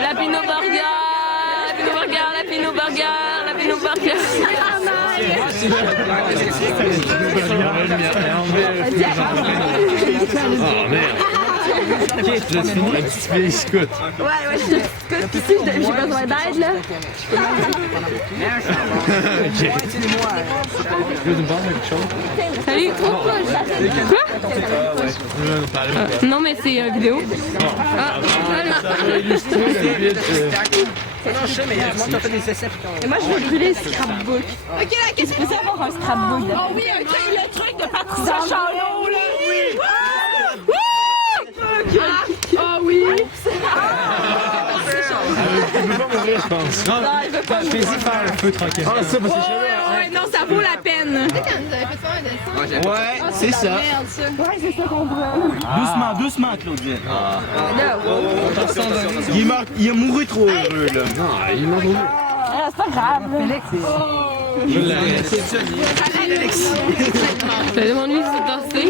La Pinot Burger, la Pinot Burger, la Pinot Burger, la Pinot Burger. Oh merde. Je laisse finir la petite vieille scout. Ouais, je suis petite ici, j'ai besoin d'aide là. Salut. Quoi? Non, mais c'est une vidéo. Ah, voilà. Non, je sais, mais moi, tu as fait des essais. Et moi, je veux brûler le scrapbook. Ok, là, qu'est-ce que Vous avoir un scrapbook. Oh oui, le truc de Patricia Charlot, là! Oui! Ah oui! Il veut pas mourir, je pense. Non, il veut pas. Fais-y faire le feu tranquille. Ah, ça, parce que Ouais, non, ça vaut la peine. Ouais, c'est ça. Merde, ça. Ouais, c'est ça qu'on voit. Doucement, doucement, Claudine. Là, Il est mouru trop heureux, là. Ah, il m'a entendu. c'est pas grave. Félix, c'est... Je demande lui de se tasser.